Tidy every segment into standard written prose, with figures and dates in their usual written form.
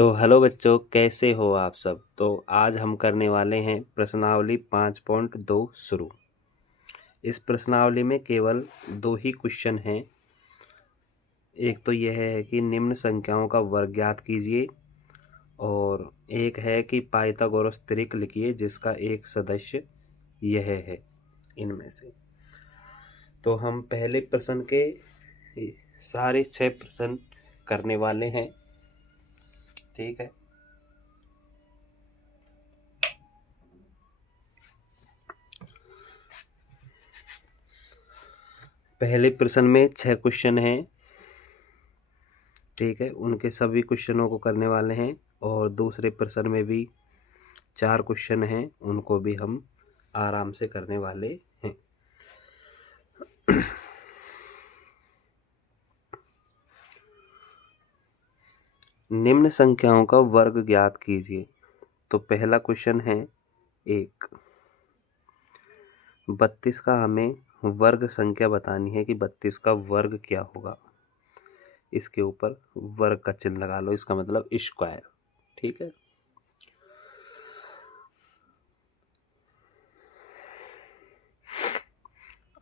तो हेलो बच्चों, कैसे हो आप सब। तो आज हम करने वाले हैं प्रश्नावली 5.2 शुरू। इस प्रश्नावली में केवल 2 ही क्वेश्चन हैं। एक तो यह है कि निम्न संख्याओं का वर्ग ज्ञात कीजिए, और एक है कि पाइथागोरस त्रिक लिखिए जिसका एक सदस्य यह है इनमें से। तो हम पहले प्रश्न के सारे 6 प्रश्न करने वाले हैं, ठीक है। पहले प्रश्न में 6 क्वेश्चन हैं, ठीक है। उनके सभी क्वेश्चनों को करने वाले हैं, और दूसरे प्रश्न में भी 4 क्वेश्चन हैं, उनको भी हम आराम से करने वाले हैं। निम्न संख्याओं का वर्ग ज्ञात कीजिए। तो पहला क्वेश्चन है 1। 32 का हमें वर्ग संख्या बतानी है कि 32 का वर्ग क्या होगा। इसके ऊपर वर्ग का चिन्ह लगा लो, इसका मतलब स्क्वायर, ठीक है।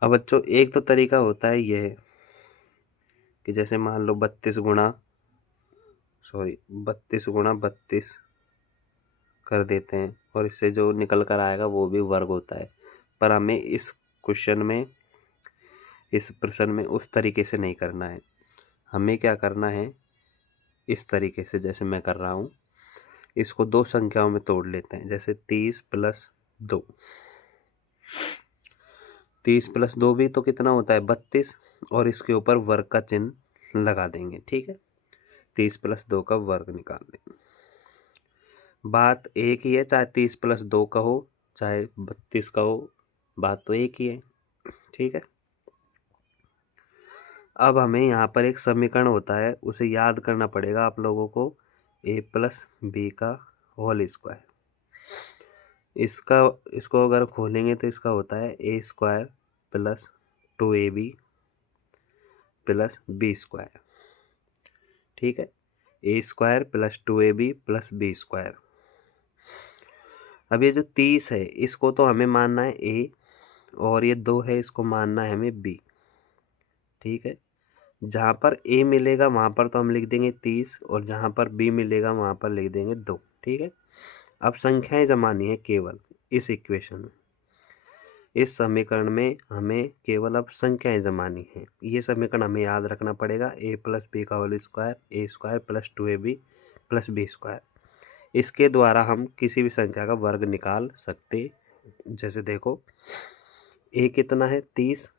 अब बच्चों, एक तो तरीका होता है यह कि जैसे मान लो 32 गुणा 32 कर देते हैं, और इससे जो निकल कर आएगा वो भी वर्ग होता है। पर हमें इस क्वेश्चन में, इस प्रश्न में उस तरीके से नहीं करना है। हमें क्या करना है, इस तरीके से जैसे मैं कर रहा हूँ। इसको 2 संख्याओं में तोड़ लेते हैं। जैसे 30 + 2, 30 + 2 भी तो कितना होता है 32, और इसके ऊपर वर्ग का चिन्ह लगा देंगे, ठीक है। 30 + 2 का वर्ग निकाल देंगे। बात एक ही है, चाहे 30 + 2 का हो चाहे 32 का हो, बात तो एक ही है, ठीक है। अब हमें यहाँ पर एक समीकरण होता है, उसे याद करना पड़ेगा आप लोगों को। a + b का होल स्क्वायर। इसको अगर खोलेंगे तो इसका होता है a² + 2ab + b², ठीक है। a² + 2ab + b²। अब ये जो 30 है, इसको तो हमें मानना है a, और ये 2 है, इसको मानना है हमें b, ठीक है। जहाँ पर a मिलेगा वहाँ पर तो हम लिख देंगे 30, और जहाँ पर b मिलेगा वहाँ पर लिख देंगे 2, ठीक है। अब संख्याएं जमानी है केवल इस इक्वेशन में, इस समीकरण में हमें केवल अब संख्याएं जमानी है। ये समीकरण हमें याद रखना पड़ेगा, a + b का whole square, a² + 2ab + b²। इसके द्वारा हम किसी भी संख्या का वर्ग निकाल सकते। जैसे देखो, a कितना है 30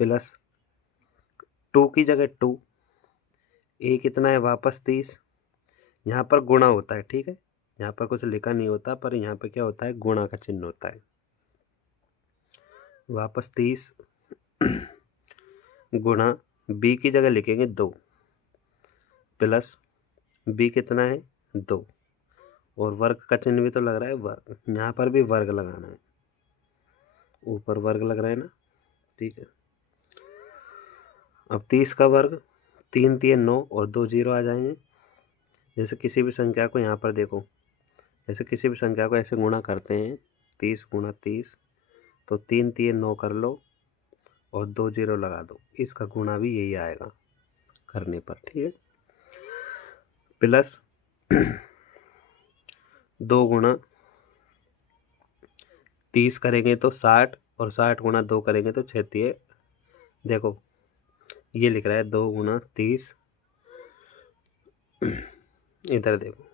+ 2 की जगह 2, a कितना है वापस 30। यहाँ पर गुणा होता है, ठीक है। यहाँ पर कुछ लिखा नहीं होता, पर यहाँ पर क्या होता है, गुणा का चिन्ह होता है। वापस 30 गुणा b की जगह लिखेंगे 2 प्लस b कितना है 2, और वर्ग का चिन्ह भी तो लग रहा है वर्ग, यहाँ पर भी वर्ग लगाना है, ऊपर वर्ग लग रहा है ना, ठीक है। अब 30 का वर्ग, 3 × 9 और 2 0 आ जाएंगे। जैसे किसी भी संख्या को यहाँ पर देखो, जैसे किसी भी संख्या को ऐसे गुणा करते हैं, 30 × 30, तो 3 × 9 कर लो और 2 0 लगा दो, इसका गुणा भी यही आएगा करने पर, ठीक है। प्लस 2 × 30 करेंगे तो 60, और 60 × 2 करेंगे तो 36। देखो ये लिख रहा है 2 × 30, इधर देखो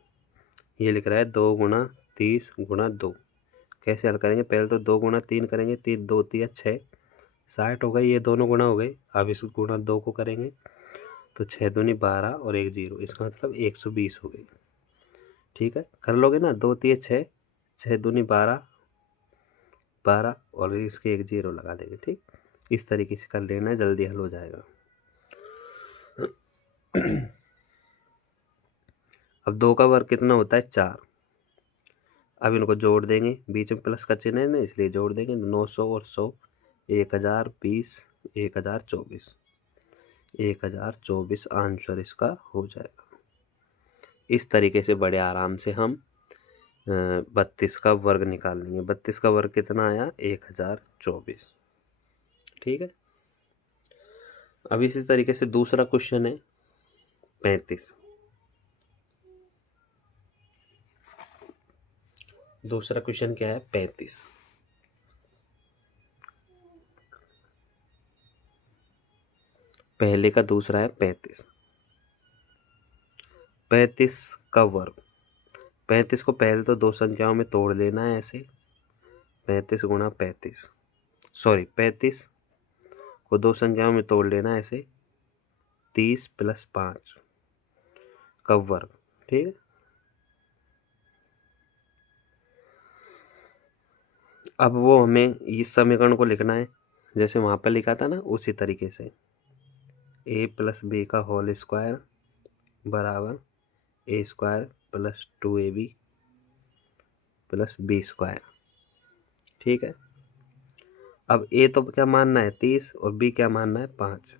ये लिख रहा है 2 × 30 × 2। कैसे हल करेंगे, पहले तो 2 × 3 करेंगे, 3 2 3 6, 60 हो गए, ये दोनों गुणा हो गए। अब इस गुणा 2 को करेंगे तो 6 दूनी 12 और 1 0, इसका मतलब 120 हो गई, ठीक है। कर लोगे ना, 2 3 6, 6 दूनी 12 12, और इसके 1 0 लगा देंगे, ठीक। इस तरीके से कर लेना है, जल्दी हल हो जाएगा। अब 2 का वर्ग कितना होता है 4। अब इनको जोड़ देंगे, बीच में प्लस का चिन्ह है ना, इसलिए जोड़ देंगे। 900 और 100, 1020, 1024, 1024 आंसर इसका हो जाएगा। इस तरीके से बड़े आराम से हम 32 का वर्ग निकाल लेंगे। 32 का वर्ग कितना आया? 1024। ठीक है। अब इसी तरीके से दूसरा क्वेश्चन है 35। दूसरा क्वेश्चन क्या है? 35। पहले का दूसरा है 35। 35 का वर्ग। 35 को पहले तो दो संख्याओं में तोड़ लेना है ऐसे। 35 गुणा 35, सॉरी 35 को दो संख्याओं में तोड़ लेना है ऐसे। 30 + 5 का वर्ग। ठीक है। अब वो हमें इस समीकरण को लिखना है जैसे वहाँ पर लिखा था ना, उसी तरीके से। a + b का होल स्क्वायर बराबर a² + 2ab + b²। ठीक है। अब a तो क्या मानना है? 30 और b क्या मानना है? 5।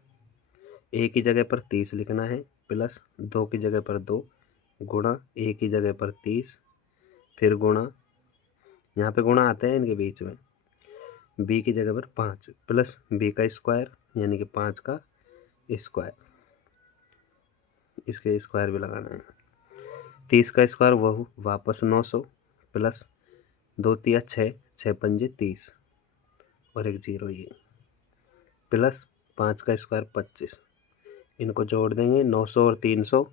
a की जगह पर 30 लिखना है प्लस 2 की जगह पर 2 गुणा a की जगह पर 30 फिर गुणा, यहाँ पे गुणा आते हैं इनके बीच में, b की जगह पर 5 प्लस b का स्क्वायर यानी कि 5 का स्क्वायर, इसके स्क्वायर भी लगाना है। 30 का स्क्वायर वह वापस 900 प्लस 2 तिया 6, 6 पंजे 30 और एक जीरो ये प्लस 5 का स्क्वायर 25। इनको जोड़ देंगे 900 और 300,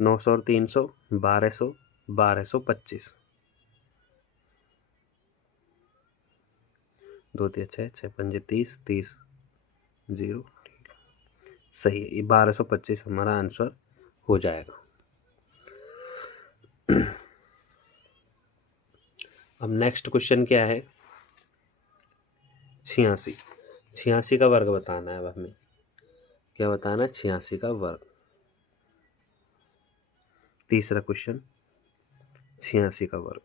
900 और 300 1200, 1225। 2 तिया 6, 6 पंजे 30, 30 जीरो। सही है, ये 1225 हमारा आंसर हो जाएगा। अब नेक्स्ट क्वेश्चन क्या है? 86। 86 का वर्ग बताना है। अब हमें क्या बताना है? 86 का वर्ग। तीसरा क्वेश्चन 86 का वर्ग।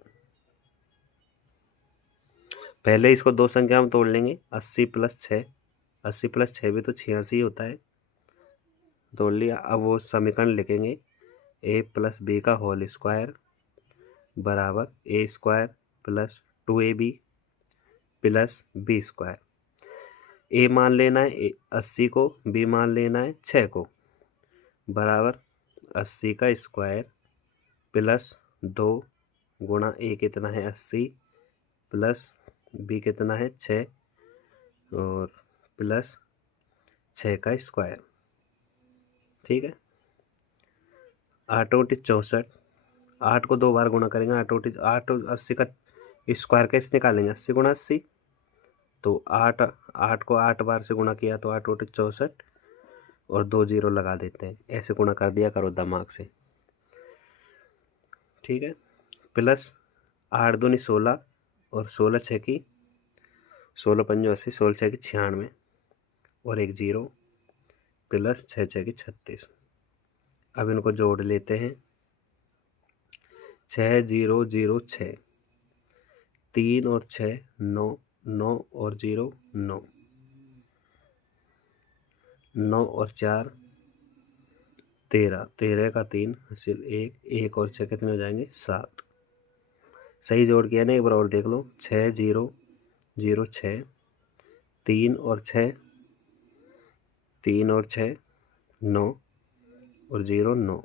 पहले इसको दो संख्या में तोड़ लेंगे। 80 + 6, 80 + 6 भी तो 86 होता है। तोड़ लिया। अब वो समीकरण लिखेंगे a + b का होल स्क्वायर बराबर a² + 2ab + b²। a मान लेना है 80 को, b मान लेना है 6 को, बराबर 80 का स्क्वायर प्लस 2 गुणा a कितना है? 80 प्लस b कितना है? 6 और प्लस 6 का स्क्वायर। ठीक है। 8 × 64, 8 को 2 बार गुणा करेंगे। 8 80 का स्क्वायर कैसे निकालेंगे? 80 × 80, तो 8 को 8 बार से गुणा किया तो 8 × 64 और 2 जीरो लगा देते हैं। ऐसे गुणा कर दिया करो दिमाग से। ठीक है। प्लस 8 दूनी 16 और 16 6 की 16 पंजो 80, 16 6 की 96 और एक जीरो प्लस 6 6 की 36। अब इनको जोड़ लेते हैं। 6 0 0 6, 3 और 6 9, 9 और 0 9, 9 और 4 13, 13 का 3 हासिल 1, 1 और 6 कितने हो जाएंगे? 7। सही जोड़ किया ना? एक बार और देख लो। 6 0 0 6, 3 और 6, 3 और 6 9 और 0 9।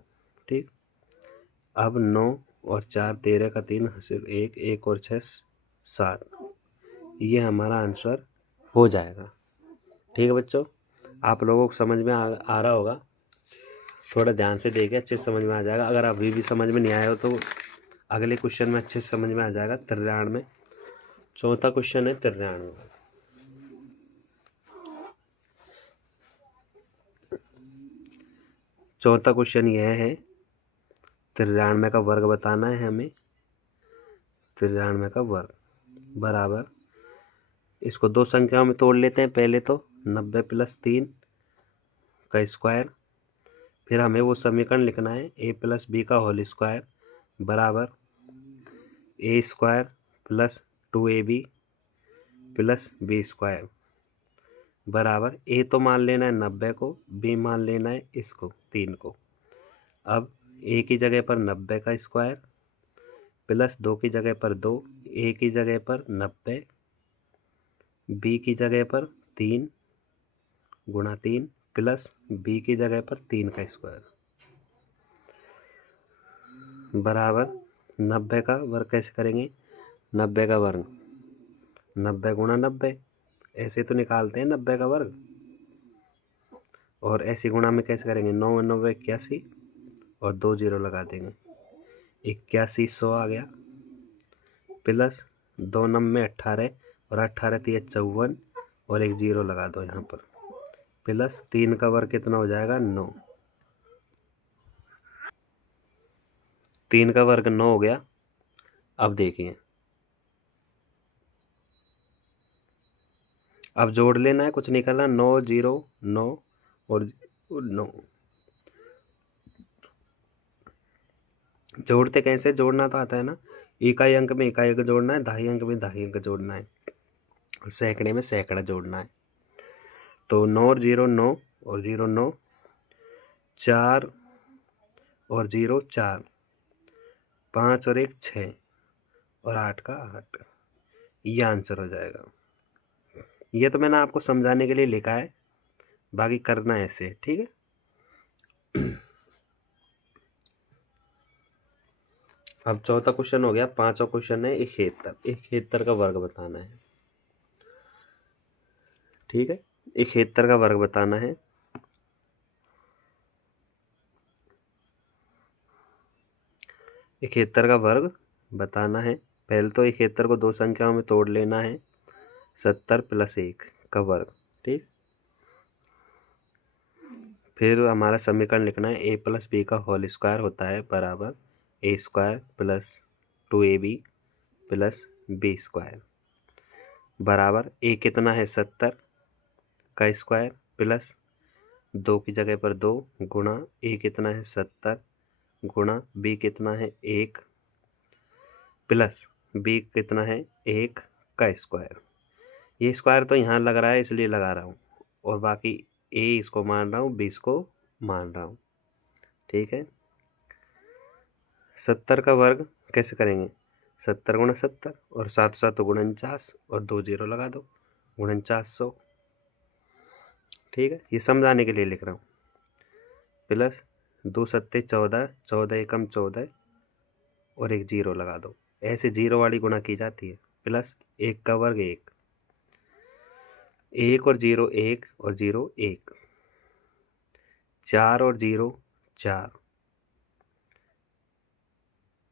ठीक। अब 9 और 4 13 का 3 हासिल 1, 1 और 6 7। ये हमारा आंसर हो जाएगा। ठीक है बच्चों, आप लोगों को समझ में आ रहा होगा। थोड़ा ध्यान से देखिए, अच्छे से समझ में आ जाएगा। अगर अभी भी समझ में नहीं आया हो तो अगले क्वेश्चन में अच्छे से समझ में आ जाएगा। 93 चौथा क्वेश्चन है 93। चौथा क्वेश्चन यह है 93 का वर्ग बताना है हमें। 93 का वर्ग बराबर, इसको दो संख्याओं में तोड़ लेते हैं। पहले तो 90 + 3 का स्क्वायर, फिर हमें वो समीकरण लिखना है a + b का होल स्क्वायर बराबर a² + 2ab + b² बराबर a तो मान लेना है 90 को, b मान लेना है इसको 3 को। अब ए की जगह पर 90 का स्क्वायर प्लस 2 की जगह पर 2, ए की जगह पर 90, बी की जगह पर 3 गुणा 3 प्लस बी की जगह पर 3 का स्क्वायर बराबर 90 का वर्ग कैसे करेंगे? 90 का वर्ग 90 गुणा 90, ऐसे तो निकालते हैं 90 का वर्ग, और ऐसी गुणा में कैसे करेंगे? 9 9 81 और 2 जीरो लगा देंगे, 8100 आ गया प्लस 2 9 18 और 18 3 54 और एक जीरो लगा दो यहाँ पर प्लस 3 का वर्ग कितना हो जाएगा? 9। 3 का वर्ग 9 हो गया। अब देखिए, अब जोड़ लेना है, कुछ निकलना 9 0 9 और 9। जोड़ते कैसे? जोड़ना तो आता है ना, इकाई अंक में इकाई अंक जोड़ना है, दहाई अंक में दहाई अंक जोड़ना है, और सैकड़े में सैकड़ा जोड़ना है। तो 9 और 0 9 और 0 9, 4 और 0 4, 5 और 1 6 और 8 का 8, ये आंसर हो जाएगा। ये तो मैंने आपको समझाने के लिए लिखा है, बाकी करना है ऐसे, ठीक है। अब चौथा क्वेश्चन हो गया। पांचवा क्वेश्चन है 71। 71 का वर्ग बताना है, ठीक है। 71 का वर्ग बताना है। इकहत्तर का वर्ग बताना है। पहले तो 71 को दो संख्याओं में तोड़ लेना है, 70 प्लस 1 का वर्ग, ठीक। फिर हमारा समीकरण लिखना है ए प्लस बी का होल स्क्वायर होता है बराबर A square plus 2ab plus B square बराबर ए कितना है? 70 का स्क्वायर प्लस 2 की जगह पर 2 गुणा ए कितना है? 70 गुणा बी कितना है? 1 प्लस बी कितना है? 1 का स्क्वायर। ये स्क्वायर तो यहाँ लग रहा है इसलिए लगा रहा हूँ, और बाकी ए इसको मान रहा हूँ, बी इसको मान रहा हूँ, ठीक है। 70 का वर्ग कैसे करेंगे? 70 गुणा 70 और 7 7 49 और 2 जीरो लगा दो, 4900, ठीक है। ये समझाने के लिए लिख रहा हूँ। प्लस 2 सत्ते 14, 14 एकम 14 और एक जीरो लगा दो, ऐसे जीरो वाली गुणा की जाती है। प्लस 1 का वर्ग 1, 1 और जीरो 1 और जीरो 1, 4 और जीरो 4,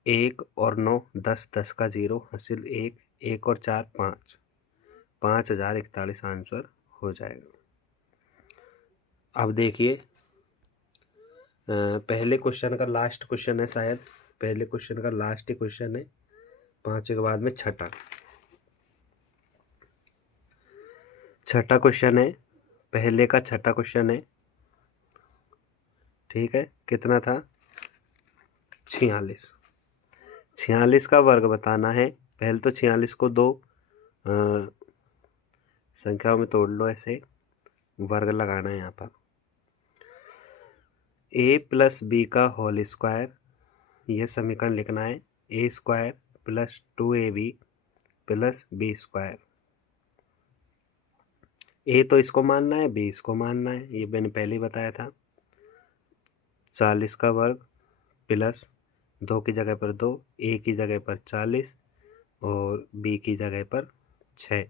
1 और 9 10, 10 का जीरो हासिल 1, 1 और 4 5, 5041 आंसर हो जाएगा। अब देखिए, पहले क्वेश्चन का लास्ट क्वेश्चन है, शायद पहले क्वेश्चन का लास्ट ही क्वेश्चन है, 5 के बाद में छठा क्वेश्चन है, पहले का छठा क्वेश्चन है, ठीक है। कितना था? 46। 46 का वर्ग बताना है। पहले तो 46 को दो संख्याओं में तोड़ लो, ऐसे वर्ग लगाना है यहाँ पर। ए प्लस बी का होल स्क्वायर, यह समीकरण लिखना है। A square plus 2ab plus B square. A तो इसको मानना है, बी इसको मानना है, ये मैंने पहले ही बताया था। 40 का वर्ग प्लस 2 की जगह पर 2, ए की जगह पर 40 और बी की जगह पर 6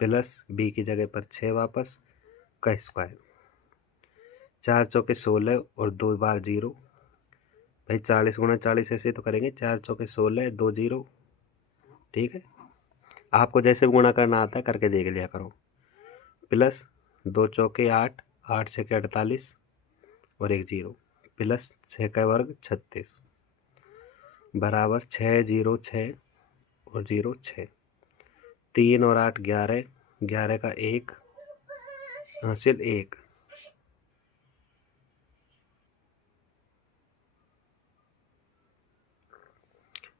प्लस बी की जगह पर 6 वापस का स्क्वायर। 4 चौके 16 और 2 बार जीरो, भाई 40 गुणा 40 ऐसे तो करेंगे, 4 चौके 16 2 जीरो, ठीक है। आपको जैसे भी गुणा करना आता है करके देख लिया करो। प्लस 2 चौके 8, 8 छः 48 और एक जीरो प्लस 6 का वर्ग 36 बराबर 6 0 6 और 0 6, 3 और 8 11, 11 का 1 हासिल 1।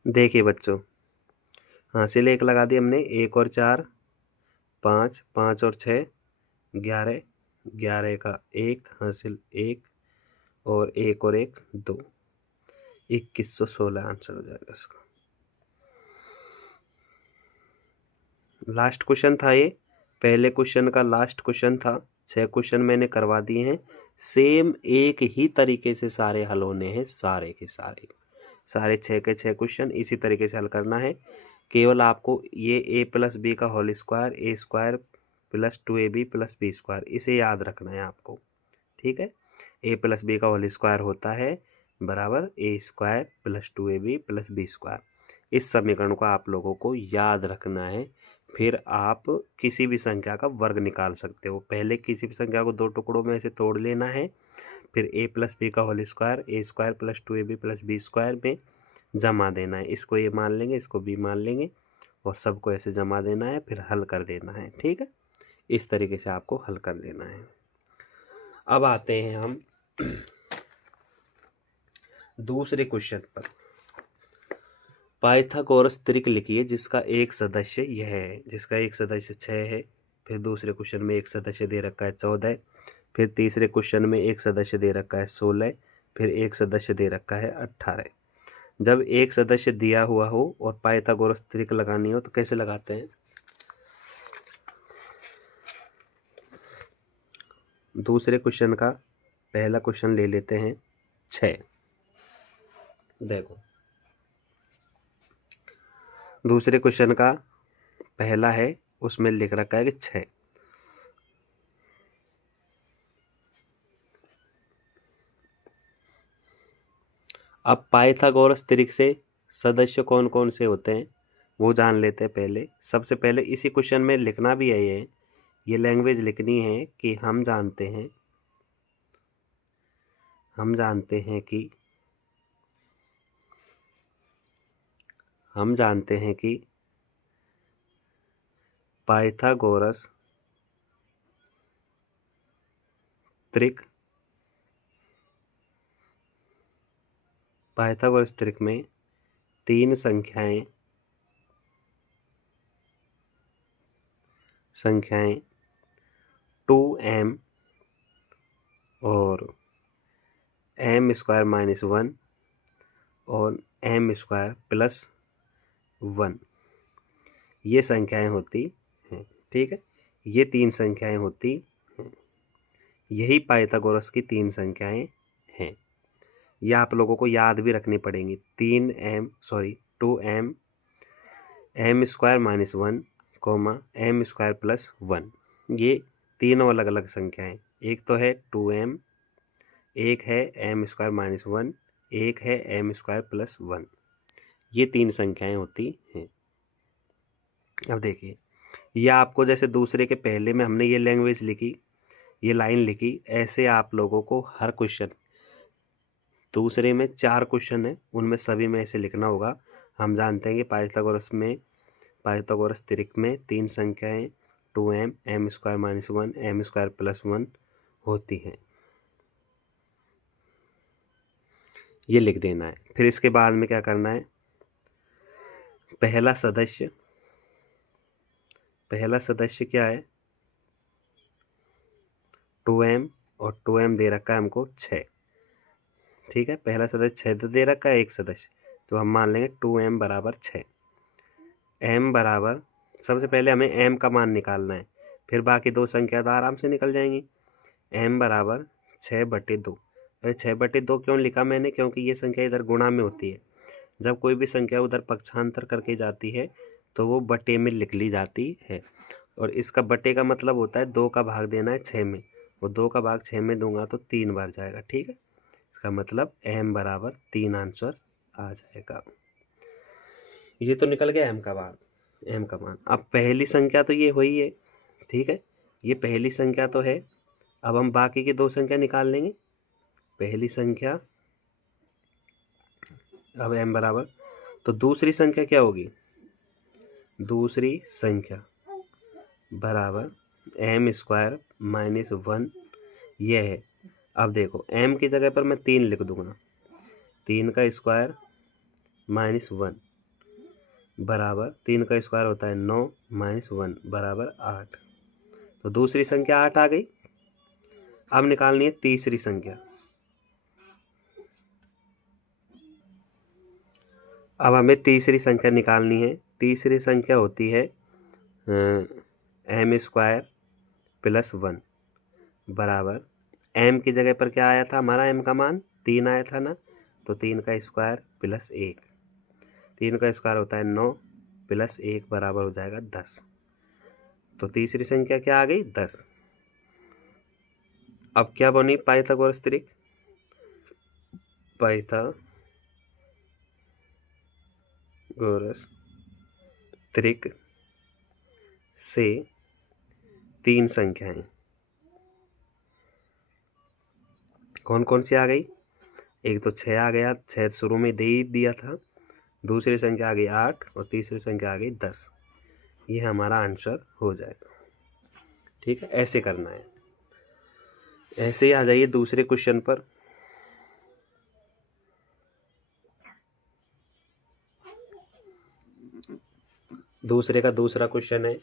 देखिए बच्चों, हासिल 1 लगा दी हमने, 1 और 4 5, 5 और 6 11, 11 का 1 हासिल 1 और 1 और 1 2, 2116 आंसर हो जाएगा इसका। लास्ट क्वेश्चन था ये, पहले क्वेश्चन का लास्ट क्वेश्चन था। 6 क्वेश्चन मैंने करवा दिए हैं, सेम एक ही तरीके से सारे हल होने हैं, सारे के सारे 6 के 6 क्वेश्चन इसी तरीके से हल करना है। केवल आपको ये a प्लस बी का whole square A square plus 2ab plus B square इसे याद रखना है आपको, ठीक है। a प्लस बी का होल स्क्वायर होता है बराबर A square plus 2ab plus B square. इस समीकरण को आप लोगों को याद रखना है, फिर आप किसी भी संख्या का वर्ग निकाल सकते हो। पहले किसी भी संख्या को 2 टुकड़ों में से तोड़ लेना है, फिर a प्लस बी का whole square A square plus 2ab plus B square में जमा देना है। इसको ये मान लेंगे, इसको b मान लेंगे और सबको ऐसे जमा देना है, फिर हल कर देना है, ठीक है। इस तरीके से आपको हल कर लेना है। अब आते हैं हम दूसरे क्वेश्चन पर। पाइथागोरस त्रिक लिखिए जिसका एक सदस्य यह है, जिसका एक सदस्य 6 है। फिर दूसरे क्वेश्चन में एक सदस्य दे रखा है 14, फिर तीसरे क्वेश्चन में एक सदस्य दे रखा है 16, फिर एक सदस्य दे रखा है 18। जब एक सदस्य दिया हुआ हो और पाइथागोरस त्रिक लगानी हो तो कैसे लगाते हैं? दूसरे क्वेश्चन का पहला क्वेश्चन ले लेते हैं 6। देखो दूसरे क्वेश्चन का पहला है, उसमें लिख रखा है कि 6। अब पाइथागोरस त्रिक से सदस्य कौन कौन से होते हैं वो जान लेते हैं पहले। सबसे पहले इसी क्वेश्चन में लिखना भी है, ये लैंग्वेज लिखनी है कि हम जानते हैं कि पाइथागोरस त्रिक में तीन संख्याएं 2m और m स्क्वायर माइनस 1 और m स्क्वायर प्लस 1 ये संख्याएं होती हैं, ठीक है। ये 3 संख्याएं होती हैं, यही पाइथागोरस की 3 संख्याएं हैं। यह आप लोगों को याद भी रखनी पड़ेंगी। 2m m square minus 1 m square plus 1, ये तीनों अलग अलग संख्याएं। एक तो है 2m, एक है m स्क्वायर माइनस 1, एक है m स्क्वायर प्लस 1, ये 3 संख्याएं होती हैं। अब देखिए, यह आपको जैसे दूसरे के पहले में हमने ये लैंग्वेज लिखी, ये लाइन लिखी, ऐसे आप लोगों को हर क्वेश्चन, दूसरे में 4 क्वेश्चन है उनमें सभी में ऐसे लिखना होगा। हम जानते हैं कि पाइथागोरस त्रिक में 3 संख्याएं 2m m square minus 1 m square plus 1 होती हैं, ये लिख देना है। फिर इसके बाद में क्या करना है, पहला सदस्य क्या है 2m और 2m दे रखा है हमको 6, ठीक है। पहला सदस्य 6 तो दे रखा है, एक सदस्य तो हम मान लेंगे 2m बराबर 6। m बराबर, सबसे पहले हमें m का मान निकालना है, फिर बाकी 2 संख्या तो आराम से निकल जाएंगी। m बराबर 6/2। अरे 6/2 क्यों लिखा मैंने, क्योंकि ये संख्या इधर गुणा में होती है। जब कोई भी संख्या उधर पक्षांतर करके जाती है तो वो बटे में लिख ली जाती है, और इसका बटे का मतलब होता है 2 का भाग देना है 6 में, और 2 का भाग 6 में दूंगा तो 3 बार जाएगा, ठीक है। इसका मतलब m बराबर 3 आंसर आ जाएगा। ये तो निकल गया m का मान। अब पहली संख्या तो ये हुई है, ठीक है, ये पहली संख्या तो है। अब हम बाकी की 2 संख्या निकाल लेंगे। पहली संख्या, अब m बराबर, तो दूसरी संख्या क्या होगी, दूसरी संख्या बराबर m स्क्वायर माइनस 1, ये है। अब देखो m की जगह पर मैं 3 लिख दूंगा, 3 का स्क्वायर माइनस 1 बराबर 3 का स्क्वायर होता है 9 माइनस 1 बराबर 8। तो दूसरी संख्या 8 आ गई। अब निकालनी है तीसरी संख्या। अब हमें तीसरी संख्या निकालनी है। तीसरी संख्या होती है m² + 1 बराबर m की जगह पर क्या आया था हमारा, m का मान 3 आया था ना, तो 3 का स्क्वायर + 1, 3 का स्क्वायर होता है 9 + 1 बराबर हो जाएगा 10। तो तीसरी संख्या क्या आ गई, 10। अब क्या बनी पाइथागोरस त्रिक, पाइथागोरस त्रिक से 3 संख्याएं कौन कौन सी आ गई, एक तो 6 आ गया, 6 शुरू में दे ही दिया था, दूसरी संख्या आ गई 8 और तीसरी संख्या आ गई 10। ये हमारा आंसर हो जाएगा। ठीक है, ऐसे करना है। ऐसे ही आ जाइए दूसरे क्वेश्चन पर। दूसरे का दूसरा क्वेश्चन है